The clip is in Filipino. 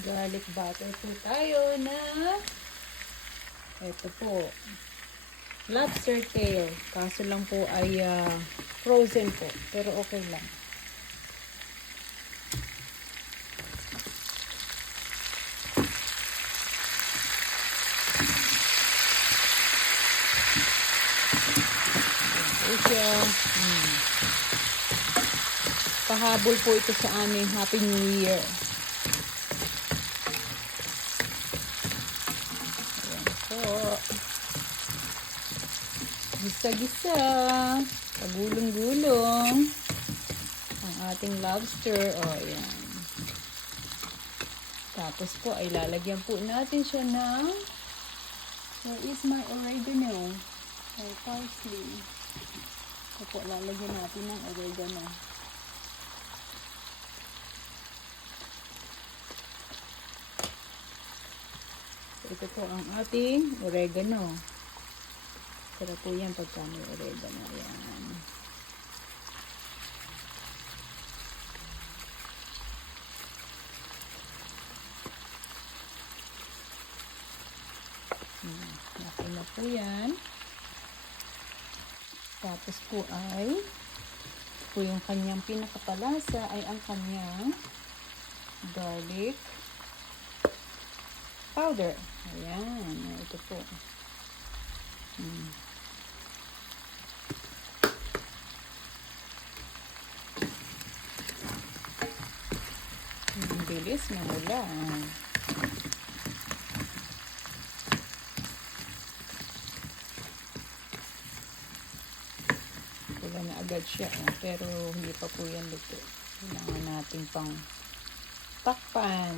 Garlic butter po tayo na ito po. Lobster tail. Kaso lang po ay frozen po. Pero okay lang. Pahabol po ito sa aming Happy New Year. Ayan po. Gisa-gisa. Pagulong-gulong. Ang ating lobster. O, ayan. Tapos po ay lalagyan po natin siya ng where is my oregano? Or parsley. Ito po, lalagyan natin ng oregano. Ito po ang ating oregano. Sarap po yan pagka may oregano. Ayan. Okay na po yan. Tapos po ay yung kanyang pinakapalasa ay ang kanyang garlic powder. Ayan. Ito po. Ang bilis mahula. Wala na agad siya. Pero hindi pa po yan luto. Kailangan natin pang takpan.